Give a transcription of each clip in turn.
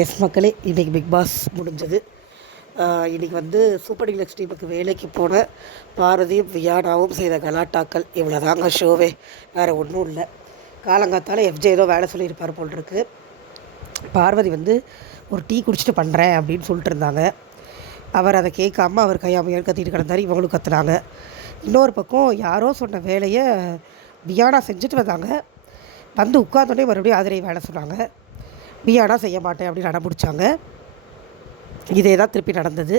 S மக்களே இன்றைக்கி big pass முடிஞ்சது. இன்றைக்கி வந்து சூப்பர் டீலக்ஸ் டீமுக்கு வேலைக்கு போன பாரதியும் வியானாவும் செய்த கலாட்டாக்கள் இவ்வளோ தாங்க ஷோவே வேறு ஒன்றும் இல்லை. காலங்காத்தால் எஃப்ஜே ஏதோ வேலை சொல்லியிருப்பார் போல் இருக்கு. பார்வதி வந்து ஒரு டீ குடிச்சிட்டு பண்ணுறேன் அப்படின்னு சொல்லிட்டு இருந்தாங்க. அவர் அதை கேட்காம அவர் கையாமையார் கத்திட்டு கிடந்தார். இவங்களும் கத்துனாங்க. இன்னொரு பக்கம் யாரோ சொன்ன வேலையை வியானா செஞ்சுட்டு வந்தாங்க. வந்து உட்காந்தோடனே மறுபடியும் ஆதிரை வேலை சொன்னாங்க. வியானா செய்ய மாட்டேன் அப்படின்னு அடம்பிடிச்சாங்க. இதே தான் திருப்பி நடந்தது.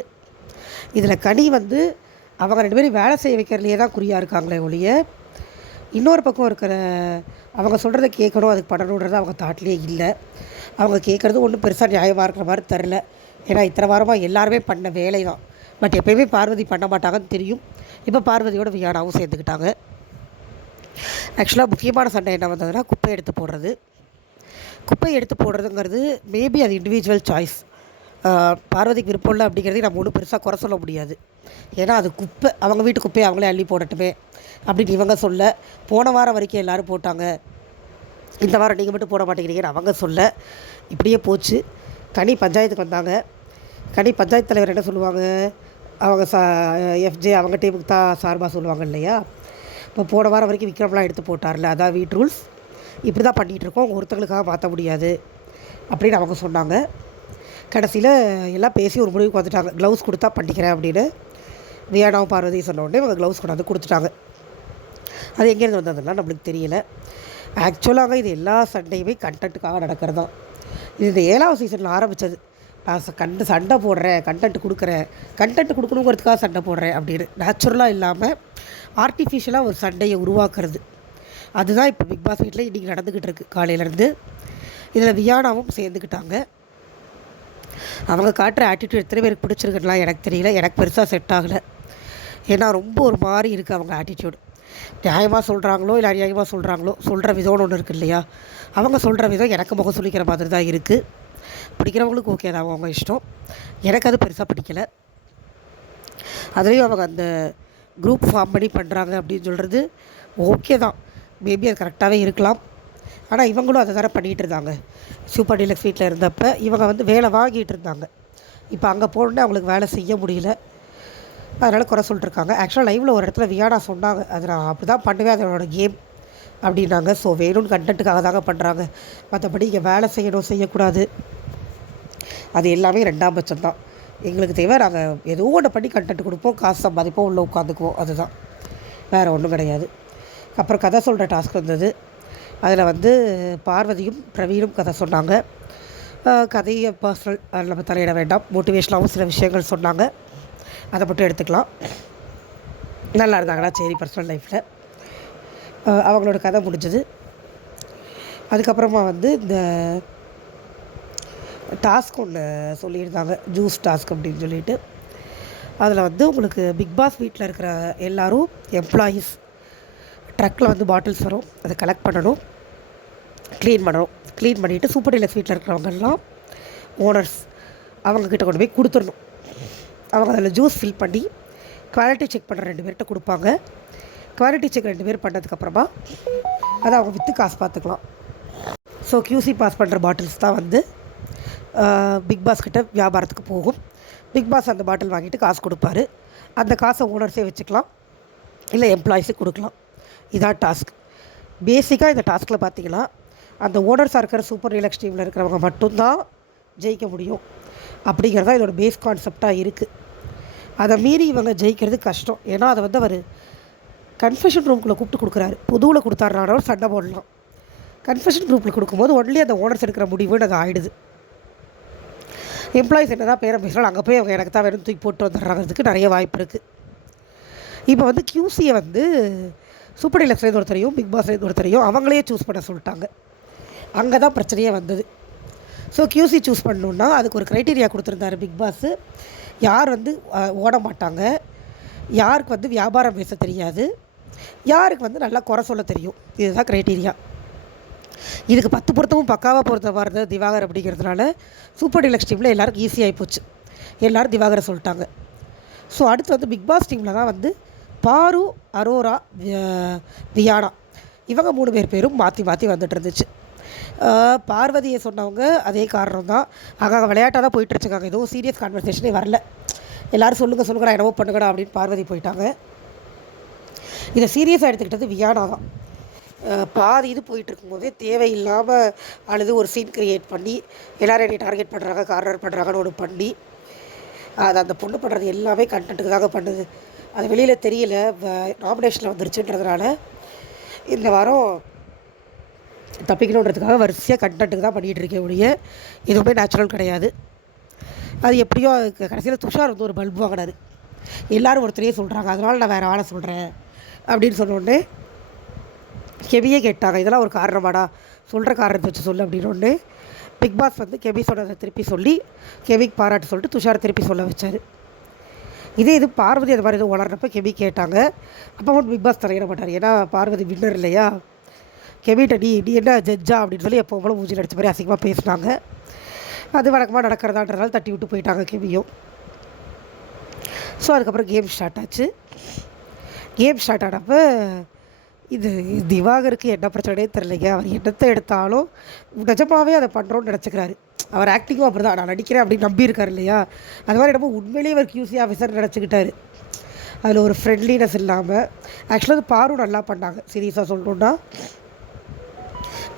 இதில் கனி வந்து அவங்க ரெண்டு பேரும் வேலை செய்ய வைக்கிறதுலையே தான் குறியாக இருக்காங்களே ஒழிய இன்னொரு பக்கம் இருக்கிற அவங்க சொல்கிறத கேட்கணும் அதுக்கு பண்ணணுன்றது அவங்க தாட்லேயே இல்லை. அவங்க கேட்குறது ஒன்றும் பெருசாக நியாயமாக இருக்கிற மாதிரி தெரில ஏன்னா இத்தனை வாரமாக எல்லாருமே பண்ண வேலை தான். பட் எப்போயுமே பார்வதி பண்ண மாட்டாங்கன்னு தெரியும். இப்போ பார்வதியோட வியானாவும் சேர்ந்துக்கிட்டாங்க. ஆக்சுவலாக முக்கியமான சண்டை என்ன வந்ததுன்னா குப்பை எடுத்து போடுறது. குப்பை எடுத்து போடுறதுங்கிறது மேபி அது இண்டிவிஜுவல் சாய்ஸ் பார்வதிக்கு விருப்பம் இல்லை அப்படிங்கிறதையும் நம்ம ஒன்றும் பெருசாக குறை சொல்ல முடியாது. ஏன்னா அது குப்பை அவங்க வீட்டு குப்பையை அவங்களே அள்ளி போடட்டுமே அப்படின்னு இவங்க சொல்ல. போன வாரம் வரைக்கும் எல்லோரும் போட்டாங்க. இந்த வாரம் நீங்கள் மட்டும் போட மாட்டேங்கிறீங்கன்னு அவங்க சொல்ல. இப்படியே போச்சு. கனி பஞ்சாயத்துக்கு வந்தாங்க. கனி பஞ்சாயத்து தலைவர் என்ன சொல்லுவாங்க? அவங்க சா எஃப்ஜே அவங்க டீமுக்கு தான் சார்பாக சொல்லுவாங்க இல்லையா? இப்போ போன வாரம் வரைக்கும் விக்ரம்லாம் எடுத்து போட்டார்ல அதான் வீட் ரூல்ஸ் இப்படி தான் பண்ணிகிட்ருக்கோம் ஒருத்தங்களுக்காக மாற்ற முடியாது அப்படின்னு அவங்க சொன்னாங்க. கடைசியில் எல்லாம் பேசி ஒரு முடிவுக்கு வந்துட்டாங்க. க்ளவுஸ் கொடுத்தா பண்ணிக்கிறேன் அப்படின்னு வியானாவும் பார்வதி சொன்ன உடனே அவங்க க்ளவுஸ் கொண்டாந்து கொடுத்துட்டாங்க. அது எங்கேருந்து வந்ததுன்னா நம்மளுக்கு தெரியல. ஆக்சுவலாக இது எல்லா சண்டையுமே கண்டென்ட்டுக்காக நடக்கிறது தான் இது இந்த ஏழாவது சீசனில் ஆரம்பித்தது நான் கண்டு சண்டை போடுறேன் கண்டென்ட் கொடுக்குறேன் கண்டென்ட் கொடுக்கணுங்கிறதுக்காக சண்டை போடுறேன் அப்படின்னு. நேச்சுரலாக இல்லாமல் ஆர்டிஃபிஷியலாக ஒரு சண்டையை உருவாக்குறது. அதுதான் இப்போ பிக் பாஸ் வீட்டில் இன்றைக்கி நடந்துக்கிட்டு இருக்குது காலையிலேருந்து இதில் வியானாவும் சேர்ந்துக்கிட்டாங்க அவங்க காட்டுற ஆட்டிடியூட் எத்தனை பேருக்கு பிடிச்சிருக்குலாம் எனக்கு தெரியல. எனக்கு பெருசாக செட் ஆகலை. ஏன்னா ரொம்ப ஒரு மாதிரி இருக்குது அவங்க ஆட்டிடியூட் நியாயமாக சொல்கிறாங்களோ இல்லை அநியாயமாக சொல்கிறாங்களோ சொல்கிற விதம்னு ஒன்று இருக்குது இல்லையா? அவங்க சொல்கிற விதம் எனக்கு முகம் சொல்லிக்கிற மாதிரி தான் இருக்குது பிடிக்கிறவங்களுக்கு ஓகே தான். அவங்க இஷ்டம். எனக்கு அது பெருசாக பிடிக்கலை. அதுலேயும் அவங்க அந்த குரூப் ஃபார்ம் பண்ணி பண்ணுறாங்க அப்படின்னு சொல்கிறது ஓகே தான். மேபி அது கரெக்டாகவே இருக்கலாம். ஆனால் இவங்களும் அதை தானே பண்ணிகிட்டு இருந்தாங்க. சூப்பர் டீலக்ஸ் வீட்டில் இருந்தப்போ இவங்க வந்து வேலை வாங்கிட்டு இருந்தாங்க. இப்போ அங்கே போனோடனே அவங்களுக்கு வேலை செய்ய முடியல. அதனால் குறை சொல்லிட்டுருக்காங்க. ஆக்சுவலாக லைவில் ஒரு இடத்துல வியாடா சொன்னாங்க. அது நான் அப்படி தான் பண்ணுவேன் அதனோட கேம் அப்படின்னாங்க. ஸோ வேணும்னு கண்டென்ட்டுக்காக தாங்க பண்ணுறாங்க மற்றபடி இங்கே வேலை செய்யணும் செய்யக்கூடாது. அது எல்லாமே ரெண்டாம் பட்சம் தான் எங்களுக்கு தேவை நாங்கள் ஏதோ ஒன்று பண்ணி கண்டென்ட் கொடுப்போம் காசு சம்பாதிப்போம் உள்ளே உட்காந்துக்குவோம். அதுதான். வேறு ஒன்றும் கிடையாது. அப்புறம் கதை சொல்கிற டாஸ்க் வந்தது அதில் வந்து பார்வதியும் பிரவீனும் கதை சொன்னாங்க. கதையை பர்சனல் அதில் நம்ம தலையிட வேண்டாம். மோட்டிவேஷனாகவும் சில விஷயங்கள் சொன்னாங்க. அதை மட்டும் எடுத்துக்கலாம். நல்லா இருந்தாங்களா சரி பர்சனல் லைஃப்பில் அவங்களோட கதை முடிஞ்சது. அதுக்கப்புறமா வந்து இந்த டாஸ்க் ஒன்று சொல்லியிருந்தாங்க. ஜூஸ் டாஸ்க் அப்படின்னு சொல்லிட்டு. அதில் வந்து உங்களுக்கு பிக் பாஸ் வீட்டில் இருக்கிற எல்லோரும் எம்ப்ளாயீஸ் ட்ரக்கில் வந்து பாட்டில்ஸ் வரும். அதை கலெக்ட் பண்ணணும். க்ளீன் பண்ணணும். க்ளீன் பண்ணிவிட்டு சூப்பர் டீலக்ஸ் வீட்டில் இருக்கிறவங்கெல்லாம் ஓனர்ஸ் அவங்கக்கிட்ட கொண்டு போய் கொடுத்துடணும். அவங்க அதில் ஜூஸ் ஃபில் பண்ணி குவாலிட்டி செக் பண்ணுற ரெண்டு பேர்கிட்ட கொடுப்பாங்க. குவாலிட்டி செக் ரெண்டு பேர் பண்ணதுக்கப்புறமா அதை அவங்க விற்று காசு பார்த்துக்கலாம். ஸோ கியூசி பாஸ் பண்ணுற பாட்டில்ஸ் தான் வந்து பிக் பாஸ் கிட்ட வியாபாரத்துக்கு போகும். பிக் பாஸ் அந்த பாட்டில் வாங்கிட்டு காசு கொடுப்பாரு. அந்த காசை ஓனர்ஸே வச்சுக்கலாம். இல்லை எம்ப்ளாயிஸே கொடுக்கலாம். இதான் டாஸ்க். பேசிக்காக இந்த டாஸ்கில் பார்த்தீங்கன்னா அந்த ஓனர்ஸாக இருக்கிற சூப்பர் ரியலக்ஸ் டீமில் இருக்கிறவங்க மட்டும்தான் ஜெயிக்க முடியும். அப்படிங்கிறது தான் இதோட பேஸ் கான்செப்டாக இருக்குது அதை மீறி இவங்க ஜெயிக்கிறது கஷ்டம். ஏன்னா அதை வந்து அவர் கன்ஃபெஷன் ரூம்குள்ளே கூப்பிட்டு கொடுக்குறாரு. புதுவில் கொடுத்தாருனாலும் சண்டை போடலாம். கன்ஃபெஷன் குரூப்பில் கொடுக்கும்போது ஒன்லி அந்த ஓனர்ஸ் எடுக்கிற முடிவுன்னு அது ஆகிடுது எம்ப்ளாயிஸ் என்ன தான் பேரம் பேசுகிறாலும் அங்கே போய் அவங்க எனக்கு தான் வேணும் தூக்கி போட்டு வந்துடுறதுக்கு நிறைய வாய்ப்பு இருக்குது இப்போ வந்து கியூசியை வந்து சூப்பர் டீலக்ஸ்லேருந்து ஒருத்தரையும் பிக் பாஸ்லேருந்து ஒருத்தரையும் அவங்களே சூஸ் பண்ண சொல்லிட்டாங்க. அங்கே தான் பிரச்சனையே வந்தது. ஸோ கியூசி சூஸ் பண்ணணுன்னா அதுக்கு ஒரு க்ரைட்டீரியா கொடுத்துருந்தாரு பிக் பாஸு. யார் வந்து ஓட மாட்டாங்க. யாருக்கு வந்து வியாபாரம் பேச தெரியாது. யாருக்கு வந்து நல்லா குறை சொல்ல தெரியும். இதுதான் க்ரைட்டீரியா இதுக்கு பத்து பொருத்தமும் பக்காவாக பொறுத்த மாதிரி திவாகர் அப்படிங்கிறதுனால சூப்பர் டீலக்ஸ் டீமில் எல்லாருக்கும் ஈஸியாகி போச்சு. எல்லோரும் திவாகரை சொல்லிட்டாங்க. ஸோ அடுத்து வந்து பிக் பாஸ் டீமில் தான் வந்து பாரு அரோரா வியானா. இவங்க மூணு பேர் பேரும் மாற்றி மாற்றி வந்துட்டு இருந்துச்சு பார்வதியை சொன்னவங்க அதே காரணம் தான். அங்கே விளையாட்டாக தான் போயிட்டுருச்சுக்காங்க. எதுவும் சீரியஸ் கான்வர்சேஷனே வரல. எல்லோரும் சொல்லுங்கள் சொல்லுங்கடா என்னவோ பண்ணுங்கடா அப்படின்னு பார்வதி போயிட்டாங்க. இதை சீரியஸாக எடுத்துக்கிட்டது வியானா தான். பாதி இது போயிட்டு இருக்கும்போதே தேவையில்லாமல் அழுது ஒரு சீன் கிரியேட் பண்ணி எல்லோரும் என்னை டார்கெட் பண்ணுறாங்க கார்னர் பண்ணுறாங்கன்னு ஒன்று பண்ணி அது அந்த பொண்ணு பண்ணுறது எல்லாமே கண்டென்ட்டுக்காக பண்ணுது. அது வெளியில் தெரியல. நாமினேஷனில் வந்துருச்சுன்றதுனால இந்த வாரம் தப்பிக்கணுன்றதுக்காக வரிசையாக கண்டென்ட்டுக்கு தான் பண்ணிகிட்டு இருக்கேன் ஒழிய எதுவுமே நேச்சுரல் கிடையாது. அது எப்படியோ கடைசியில் துஷார் வந்து ஒரு பல்பு வாங்கினார். எல்லோரும் ஒருத்தரையே சொல்கிறாங்க அதனால் நான் வேறு ஆளை சொல்கிறேன் அப்படின்னு சொன்னோடனே கெவியே கேட்டாங்க. இதெல்லாம் ஒரு காரணமாடா. சொல்கிற காரணத்தை வச்சு சொல்லு அப்படின்னு பிக் பாஸ் வந்து கெவி சொன்னதை திருப்பி சொல்லி கெவிக்கு பாராட்டு சொல்லிட்டு துஷார் திருப்பி சொல்ல வச்சார். இதே இது பார்வதி அது மாதிரி எதுவும் வளர்றப்ப கெமி கேட்டாங்க. அப்போ மட்டும் பிக் பாஸ் தலையிட மாட்டார் ஏன்னா பார்வதி வின்னர் இல்லையா? கெமிட்ட நீ நீ என்ன ஜட்ஜா அப்படின்னு சொல்லி எப்போ போல மூஞ்சி அடிச்ச மாதிரி அசிங்கமாக பேசினாங்க. அது வழக்கமாக நடக்கிறதான்றதால தட்டி விட்டு போயிட்டாங்க கெமியும் ஸோ அதுக்கப்புறம் கேம் ஸ்டார்ட் ஆச்சு. கேம் ஸ்டார்ட் ஆனப்போ இது திவாகருக்கு என்ன பிரச்சனையே தெரிலைங்க அவர் என்னத்தை எடுத்தாலும் நிஜமாவே அதை பண்ணுறோன்னு நினச்சிக்கிறாரு. அவர் ஆக்டிங்கும் அப்படி தான் நான் நடிக்கிறேன் அப்படின்னு நம்பியிருக்காரு இல்லையா? அது மாதிரி என்னமோ உண்மையிலேயே அவர் கியூசி ஆஃபீஸர் நினச்சிக்கிட்டாரு. அதில் ஒரு ஃப்ரெண்ட்லினஸ் இல்லாமல் ஆக்சுவலாக அது பாரு நல்லா பண்ணாங்க. சீரியஸாக சொல்லணுன்னா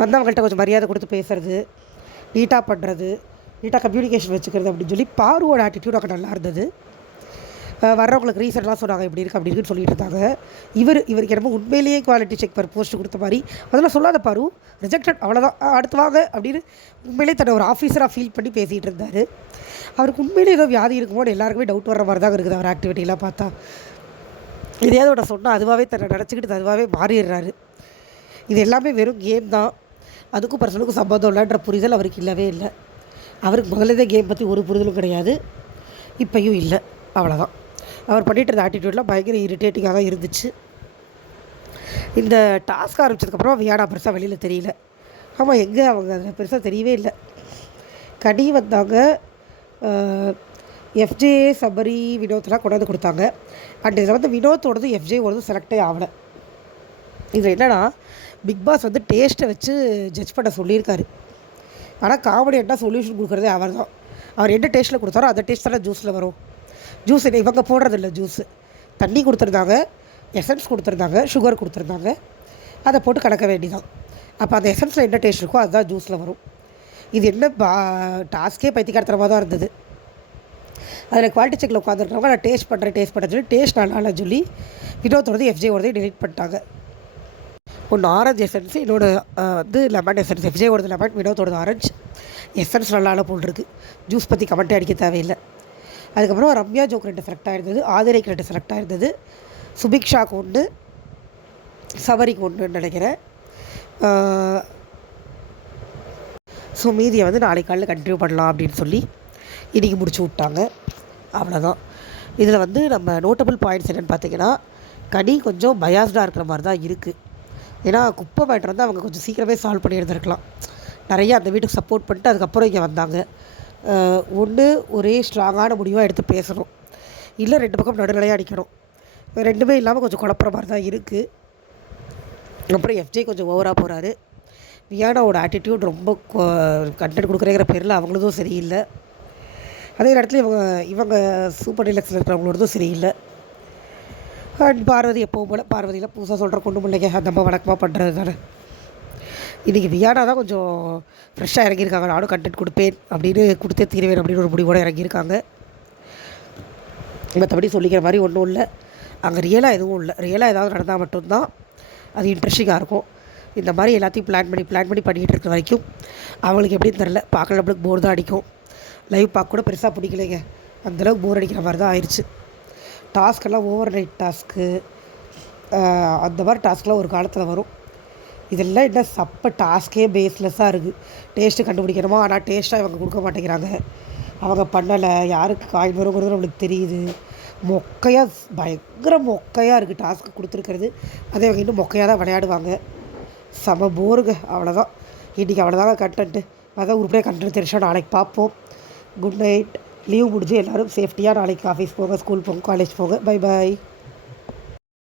வந்தவங்கள்ட்ட கொஞ்சம் மரியாதை கொடுத்து பேசுறது நீட்டாக பண்ணுறது நீட்டாக கம்யூனிகேஷன் வச்சுக்கிறது அப்படின்னு சொல்லி பாருவோட ஆட்டிடியூட் அங்கே நல்லா இருந்தது. வர்றவங்களுக்கு ரீசன்லாம் சொன்னாங்க இப்படி இருக்குது அப்படி இருக்குன்னு சொல்லிட்டு இருந்தாங்க. இவர் இவருக்கு என்னமோ உண்மையிலேயே குவாலிட்டி செக் பர் போஸ்ட் கொடுத்த மாதிரி. அதெல்லாம் சொல்லாத பாரு ரிஜெக்டட் அவ்வளோதான் அடுத்து வாங்க அப்படின்னு உண்மையிலேயே தன்னை ஒரு ஆஃபீஸராக ஃபீல் பண்ணி பேசிகிட்டு இருந்தார். அவருக்கு உண்மையிலேயே ஏதோ வியாதி இருக்குமோன்னு எல்லாருக்குமே டவுட் வர மாதிரி தான் இருக்குது அவர் ஆக்டிவிட்டிலாம் பார்த்தா. இதையாவது ஒன்று சொன்னால் அதுவாகவே தன்னை நினச்சிக்கிட்டு அதுவாகவே மாறிடுறாரு. இது எல்லாமே வெறும் கேம் தான். அதுக்கும் பர்சனுக்கும் சம்மந்தம் இல்லைன்ற புரிதல் அவருக்கு இல்லவே இல்லை. அவருக்கு முதல்ல கேம் பற்றி ஒரு புரிதலும் கிடையாது. இப்பையும் இல்லை. அவ்வளோதான் அவர் பண்ணிகிட்டு இருந்த ஆட்டிடியூட்லாம் பயங்கர இரிட்டேட்டிங்காக தான் இருந்துச்சு. இந்த டாஸ்க் ஆரம்பிச்சதுக்கப்புறம் வியாடா பெருசாக வெளியில் தெரியல? ஆமாம் எங்கே அவங்க? அதில் பெருசாக தெரியவே இல்லை. கனி வந்தாங்க. எஃப்ஜே சபரி வினோத்லாம் கொண்டாந்து கொடுத்தாங்க. அண்ட் இதில் வந்து வினோத்தோடது எஃப்ஜேவோடதும் செலக்டே ஆகலை. இதில் என்னென்னா பிக் பாஸ் வந்து டேஸ்ட்டை வச்சு ஜட்ஜ் பண்ண சொல்லியிருக்காரு. ஆனால் காமெடி என்ன சொல்யூஷன் கொடுக்குறதே அவர் தான் அவர் என்ன டேஸ்ட்டில் கொடுத்தாரோ அந்த டேஸ்ட் தானே ஜூஸில் வரும். ஜூஸ் இவங்க போடுறதில்ல ஜூஸு தண்ணி கொடுத்துருந்தாங்க எசன்ஸ் கொடுத்துருந்தாங்க சுகர் கொடுத்துருந்தாங்க. அதை போட்டு கலக்க வேண்டிதான் அப்போ அந்த எசன்ஸில் என்ன டேஸ்ட் இருக்கோ அதுதான் ஜூஸில் வரும். இது என்ன பா டாஸ்க்கே பைத்தியக்காரத்தனமாக தான் இருந்தது. அதில் குவாலிட்டி செக்கில் உட்காந்துருக்கவங்க நான் டேஸ்ட் பண்ணுறேன் டேஸ்ட் பண்ணுறேன் சொல்லி டேஸ்ட் நல்லா சொல்லி வினோத்தோடது எஃப்ஜேவோடதையும் டிலீட் பண்ணிட்டாங்க. ஒன்று ஆரஞ்சு எசன்ஸ் இன்னொன்று வந்து லெமன் எசன்ஸ் எஃப்ஜேவோடது லெமன் வினோத்தோடது ஆரஞ்சு எசன்ஸ் நல்லா போல் இருக்குது ஜூஸ் பற்றி கமெண்ட்டே அடிக்க தேவையில்லை. அதுக்கப்புறம் ரம்யா ஜோக் ரெண்டு செலக்ட் ஆயிருந்தது ஆதிரைக்கு ரெண்டு செலக்ட் ஆகிருந்தது சுபிக்ஷாக்கு ஒன்று சபரிக்கு ஒன்றுன்னு நினைக்கிறேன். ஸோ மீதியை வந்து நாளைக்கு காலையில் கண்டினியூ பண்ணலாம் அப்படின்னு சொல்லி இன்றைக்கி முடிச்சு விட்டாங்க. அவ்வளோதான் இதில் வந்து நம்ம நோட்டபிள் பாயிண்ட்ஸ் என்னென்னு பார்த்தீங்கன்னா கனி கொஞ்சம் பயாஸ்டாக இருக்கிற மாதிரி தான் இருக்குது ஏன்னா குப்பை மேட்ரு வந்து அவங்க கொஞ்சம் சீக்கிரமே சால்வ் பண்ணி இருந்திருக்கலாம் நிறைய அந்த வீட்டுக்கு சப்போர்ட் பண்ணிட்டு அதுக்கப்புறம் இங்கே வந்தாங்க. ஒன்று ஒரே ஸ்ட்ராங்கான முடிவாக எடுத்து பேசணும். இல்லை ரெண்டு பக்கம் நடுநிலையாக அடிக்கணும் ரெண்டுமே இல்லாமல் கொஞ்சம் குழப்புற மாதிரி தான் இருக்குது அப்புறம் எஃப்ஜே கொஞ்சம் ஓவராக போகிறாரு வியானாவோட ஆட்டிடியூட் ரொம்ப கண்டென்ட் கொடுக்குறேங்கிற பேரில் அவங்களதும் சரியில்லை. அதே நேரத்தில் இவங்க இவங்க சூப்பர் டீலக்ஸில் இருக்கிறவங்களோடதும் சரியில்லை. அண்ட் பார்வதி எப்போவும் போல் பார்வதியில் புதுசாக சொல்கிற கொண்டு பிள்ளைங்க நம்ம வழக்கமாக பண்ணுறது தானே இன்றைக்கி வியானா தான் கொஞ்சம் ஃப்ரெஷ்ஷாக இறங்கியிருக்காங்க. நானும் கண்டென்ட் கொடுப்பேன் அப்படின்னு கொடுத்தே தீருவேன் அப்படின்னு ஒரு முடிவோடு இறங்கியிருக்காங்க. மற்றபடி சொல்லிக்கிற மாதிரி ஒன்றும் இல்லை. அங்கே ரியலாக எதுவும் இல்லை. ரியலாக ஏதாவது நடந்தால் மட்டும்தான் அது இன்ட்ரெஸ்டிங்காக இருக்கும். இந்த மாதிரி எல்லாத்தையும் பிளான் பண்ணி பிளான் பண்ணி பண்ணிகிட்டு இருக்கிற வரைக்கும் அவங்களுக்கு எப்படின்னு தெரில பார்க்கல நம்மளுக்கு போர் தான் அடிக்கும். லைவ் பார்க்க கூட பெருசாக பிடிக்கலைங்க. அந்தளவுக்கு போர் அடிக்கிற மாதிரி தான் ஆயிடுச்சு டாஸ்க்கெல்லாம் ஓவர் நைட் டாஸ்க்கு அந்த மாதிரி டாஸ்க்லாம் ஒரு காலத்தில் வரும். இதெல்லாம் என்ன சப்ப டாஸ்க்கே பேஸ்லெஸ்ஸாக இருக்குது டேஸ்ட்டு கண்டுபிடிக்கணுமா? ஆனால் டேஸ்ட்டாக இவங்க கொடுக்க மாட்டேங்கிறாங்க. அவங்க பண்ணலை. யாருக்கு காயின் வருங்கிறது நம்மளுக்கு தெரியுது. மொக்கையாக பயங்கர மொக்கையாக இருக்குது டாஸ்க்கு கொடுத்துருக்கிறது. அதே அவங்க இன்னும் மொக்கையாக தான் விளையாடுவாங்க. செம போருங்க. அவ்வளோதான் இன்றைக்கி அவ்வளோதாங்க கண்டென்ட்டு அதான் உருப்படியாக கண்டென்ட் தெரிச்சா நாளைக்கு பார்ப்போம். குட் நைட் லீவ் முடிஞ்சு எல்லோரும் சேஃப்டியாக நாளைக்கு ஆஃபீஸ் போங்க ஸ்கூல் போங்க காலேஜ் போங்க. Bye bye